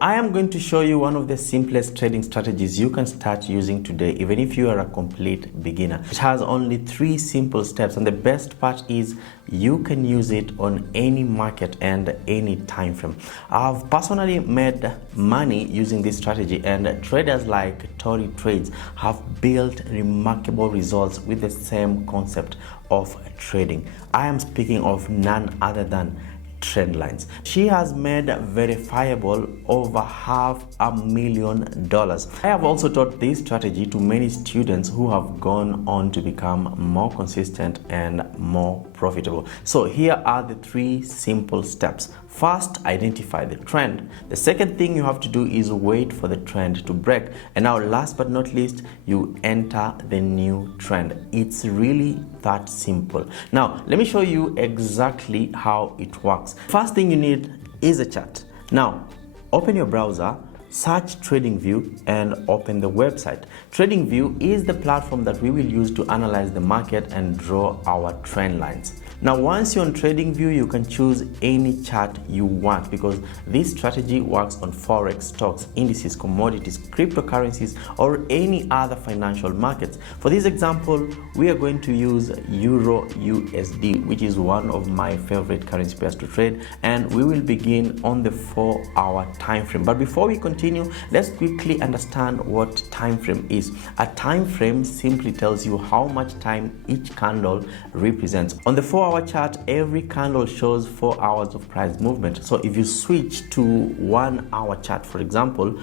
I am going to show you one of the simplest trading strategies you can start using today, even if you are a complete beginner. It has only 3 simple steps, and the best part is you can use it on any market and any time frame. I've personally made money using this strategy, and traders like Tory Trades have built remarkable results with the same concept of trading. I am speaking of none other than Trendlines. She has made verifiable over $500,000. I have also taught this strategy to many students who have gone on to become more consistent and more profitable. So here are the 3 simple steps. First, identify the trend. The second thing you have to do is wait for the trend to break. And now last but not least, you enter the new trend. It's really that simple. Now, let me show you exactly how it works. First thing you need is a chart. Now, open your browser, search TradingView and open the website. TradingView is the platform that we will use to analyze the market and draw our trend lines. Now, once you're on TradingView, you can choose any chart you want because this strategy works on forex, stocks, indices, commodities, cryptocurrencies, or any other financial markets. For this example, we are going to use Euro USD, which is one of my favorite currency pairs to trade, and we will begin on the 4-hour time frame. But before we continue, let's quickly understand what time frame is. A time frame simply tells you how much time each candle represents. On the 4-hour chart, every candle shows 4 hours of price movement. So if you switch to 1-hour chart, for example,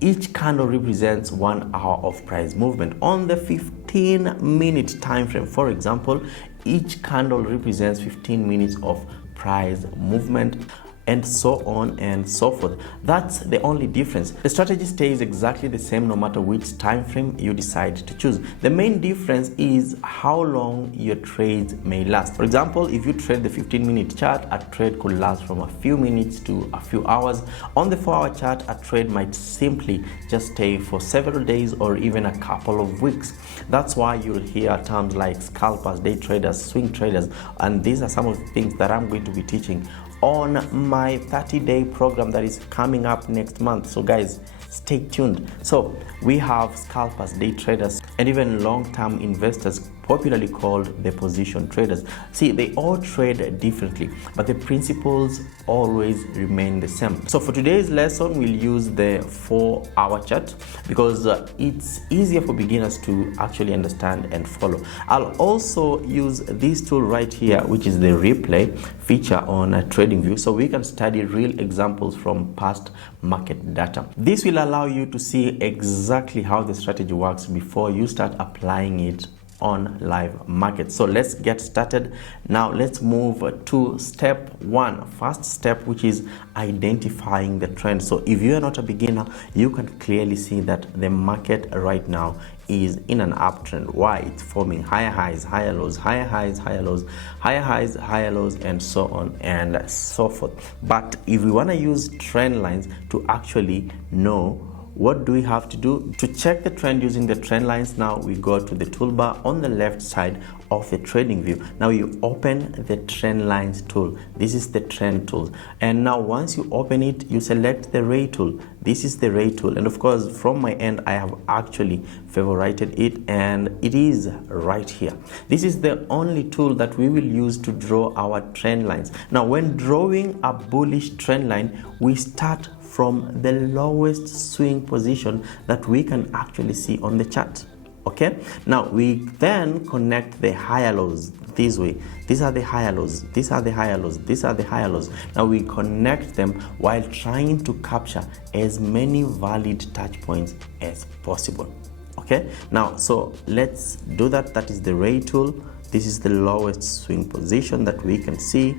each candle represents 1 hour of price movement. On the 15-minute time frame, for example, each candle represents 15 minutes of price movement, and so on and so forth. That's the only difference. The strategy stays exactly the same no matter which time frame you decide to choose. The main difference is how long your trades may last. For example, if you trade the 15-minute chart, a trade could last from a few minutes to a few hours. On the 4-hour chart, a trade might simply just stay for several days or even a couple of weeks. That's why you'll hear terms like scalpers, day traders, swing traders, and these are some of the things that I'm going to be teaching on my 30-day program that is coming up next month. So guys, stay tuned. So we have scalpers, day traders, and even long-term investors, popularly called the position traders. See, they all trade differently, but the principles always remain the same. So for today's lesson, we'll use the 4-hour chart because it's easier for beginners to actually understand and follow. I'll also use this tool right here, which is the replay feature on TradingView, so we can study real examples from past market data. This will allow you to see exactly how the strategy works before you start applying it on live markets. So let's get started. Now let's move to step 1. First step, which is identifying the trend. So if you are not a beginner, you can clearly see that the market right now is in an uptrend. Why? It's forming higher highs, higher lows, higher highs, higher lows, higher highs, higher lows, and so on and so forth. But if we want to use trend lines to actually know, what do we have to do? To check the trend using the trend lines, now we go to the toolbar on the left side of the trading view. Now you open the trend lines tool. This is the trend tool. And now once you open it, you select the ray tool. This is the ray tool. And of course, from my end, I have actually favorited it, and it is right here. This is the only tool that we will use to draw our trend lines. Now, when drawing a bullish trend line, we start from the lowest swing position that we can actually see on the chart. Okay, now we then connect the higher lows this way. These are the higher lows, these are the higher lows, these are the higher lows. Now we connect them while trying to capture as many valid touch points as possible. Okay, now so let's do that. That is the ray tool. This is the lowest swing position that we can see,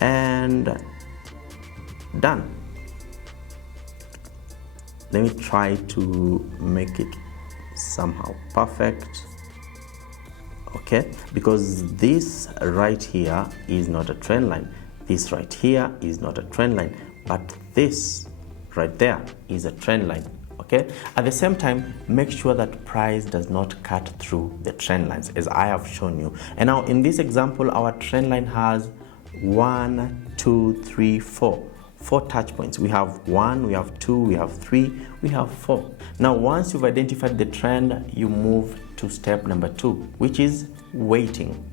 and done. Let me try to make it somehow perfect. Okay, because this right here is not a trend line, this right here is not a trend line, but this right there is a trend line. Okay, at the same time, make sure that price does not cut through the trend lines, as I have shown you. And now in this example, our trend line has 1, 2, 3, 4 4 touch points. We have 1, we have 2, we have 3, we have 4. Now once you've identified the trend, you move to step number 2, which is waiting.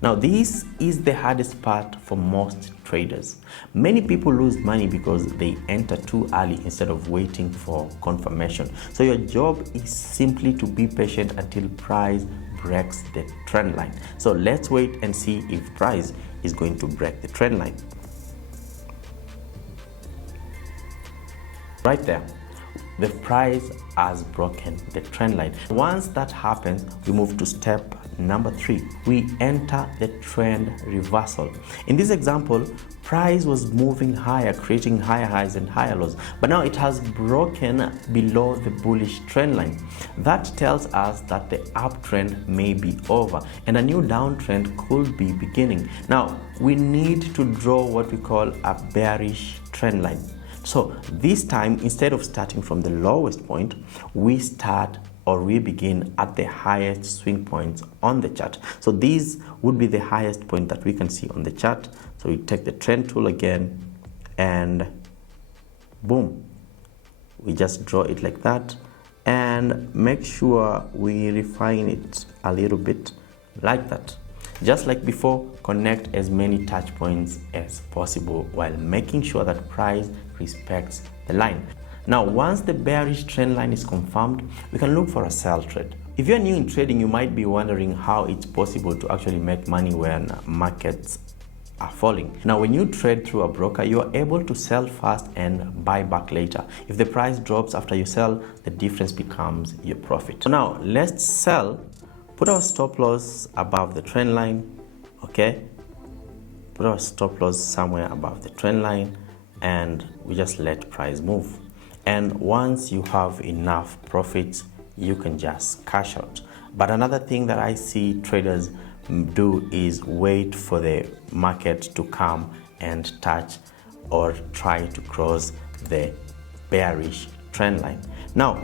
Now this is the hardest part for most traders. Many people lose money because they enter too early instead of waiting for confirmation. So your job is simply to be patient until price breaks the trend line. So let's wait and see if price is going to break the trend line. Right there, the price has broken the trend line. Once that happens, we move to step number 3. We enter the trend reversal. In this example, price was moving higher, creating higher highs and higher lows, but now it has broken below the bullish trend line. That tells us that the uptrend may be over and a new downtrend could be beginning. Now we need to draw what we call a bearish trend line. So this time, instead of starting from the lowest point, we begin at the highest swing points on the chart. So these would be the highest point that we can see on the chart. So we take the trend tool again and boom, we just draw it like that and make sure we refine it a little bit like that. Just like before, connect as many touch points as possible while making sure that price respects the line. Now, once the bearish trend line is confirmed, we can look for a sell trade. If you're new in trading, you might be wondering how it's possible to actually make money when markets are falling. Now, when you trade through a broker, you are able to sell fast and buy back later. If the price drops after you sell, the difference becomes your profit. So now, let's sell. Put our stop loss above the trend line, okay? Put our stop loss somewhere above the trend line and we just let price move. And once you have enough profits, you can just cash out. But another thing that I see traders do is wait for the market to come and touch or try to cross the bearish trend line. Now,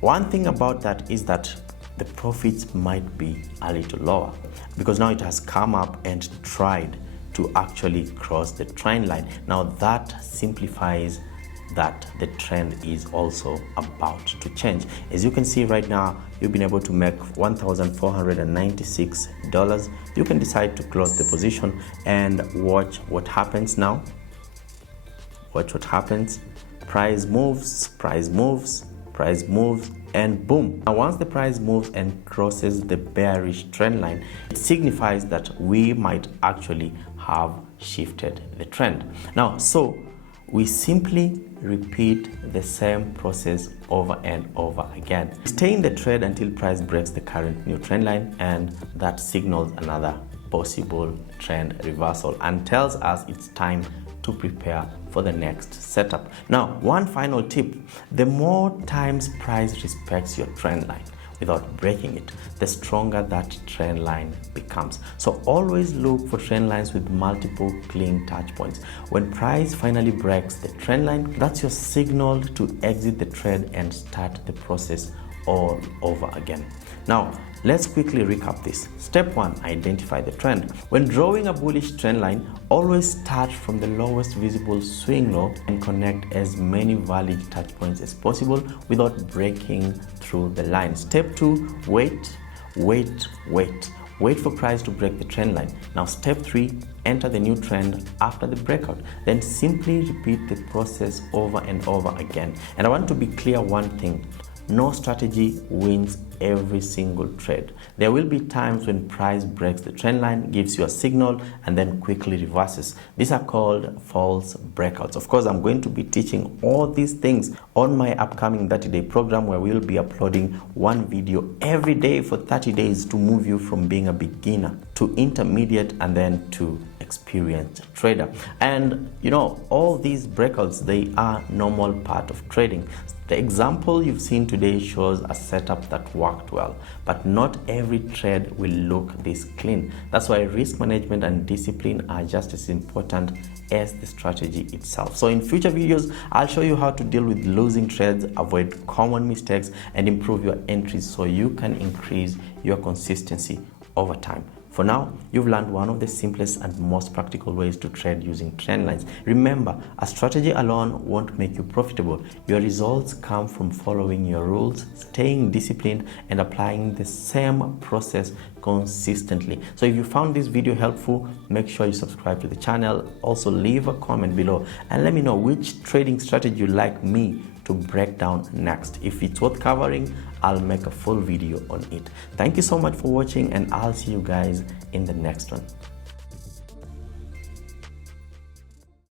one thing about that is that the profits might be a little lower because now it has come up and tried to actually cross the trend line. Now that simplifies that the trend is also about to change. As you can see right now, you've been able to make $1,496. You can decide to close the position and watch what happens now. Watch what happens. Price moves, price moves, price moves, and boom. Now once the price moves and crosses the bearish trend line, it signifies that we might actually have shifted the trend. Now, so we simply repeat the same process over and over again. Stay in the trade until price breaks the current new trend line, and that signals another possible trend reversal and tells us it's time to prepare for the next setup. Now, one final tip: the more times price respects your trend line without breaking it, the stronger that trend line becomes. So always look for trend lines with multiple clean touch points. When price finally breaks the trend line, that's your signal to exit the trade and start the process all over again. Now, let's quickly recap this. Step 1, identify the trend. When drawing a bullish trend line, always start from the lowest visible swing low and connect as many valid touch points as possible without breaking through the line. Step 2, wait for price to break the trend line. Now step 3, enter the new trend after the breakout. Then simply repeat the process over and over again. And I want to be clear one thing: no strategy wins every single trade. There will be times when price breaks the trend line, gives you a signal, and then quickly reverses. These are called false breakouts. Of course, I'm going to be teaching all these things on my upcoming 30-day program, where we'll be uploading one video every day for 30 days to move you from being a beginner to intermediate and then to experienced trader. And you know, all these breakouts, they are normal part of trading. The example you've seen today shows a setup that worked well, but not every trade will look this clean. That's why risk management and discipline are just as important as the strategy itself. So in future videos, I'll show you how to deal with losing trades, avoid common mistakes, and improve your entries so you can increase your consistency over time. For now, you've learned one of the simplest and most practical ways to trade using trend lines. Remember, a strategy alone won't make you profitable. Your results come from following your rules, staying disciplined, and applying the same process consistently. So if you found this video helpful, make sure you subscribe to the channel. Also leave a comment below and let me know which trading strategy you'd like me to break down next. If it's worth covering, I'll make a full video on it. Thank you so much for watching, and I'll see you guys in the next one.